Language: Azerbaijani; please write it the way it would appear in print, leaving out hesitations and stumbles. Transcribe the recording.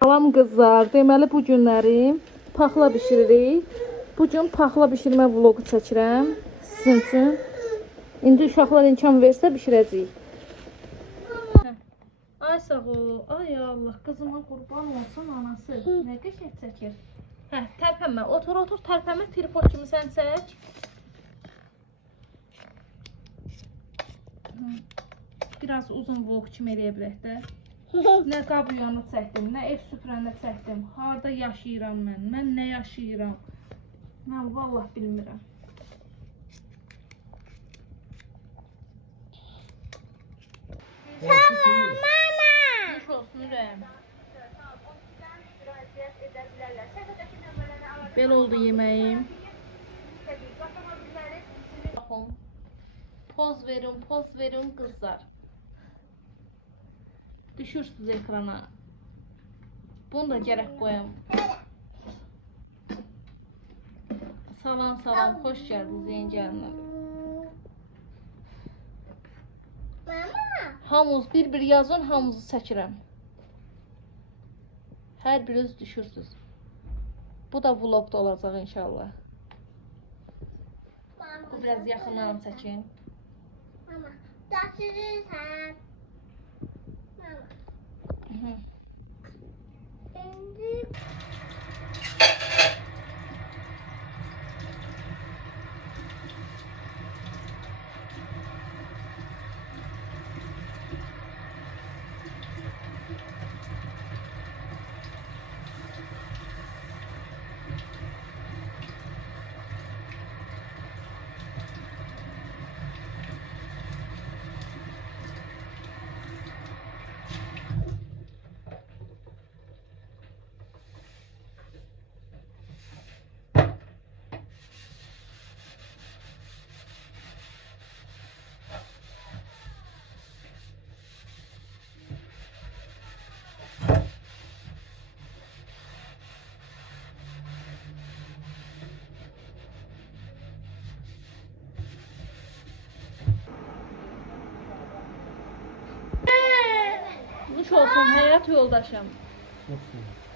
Salam qızlar, deməli bu günləri paxla bişiririk. Bu gün paxla bişirmə vlogu çəkirəm sizin üçün. İndi uşaqlar imkan versə bişirəcəyik. Ay sağ ol, ay Allah, qızıma qurban olsun anası. Nə qəşəng çəkir. Hə, tərpənmə, otur, tərpənmə, tripod kimi sən çək. Biraz uzun vlog kimi eləyə bilək də. Nə qab yuyanı çəkdim, nə ev süpürəni çəkdim. Harada yaşayıram mən nə yaşayıram. Mən vallah bilmirəm. Tamam mama. Nuş olsun ürəyim. Belə oldu yeməyim. Baxın. Poz verin qızlar. Düşürsünüz ekrana. Bunu da gərək qoyam. Salam, xoş gəldiniz yeni gəlinlər. Hamınız bir yazın, hamınızı çəkirəm. Hər biriniz düşürsünüz. Bu da vlogda olacaq inşallah. Bu biraz yaxından çəkin. Mama, daşırırsan. Mama. Şimdi Nuş olsun həyat yoldaşım. Çok sağ ol.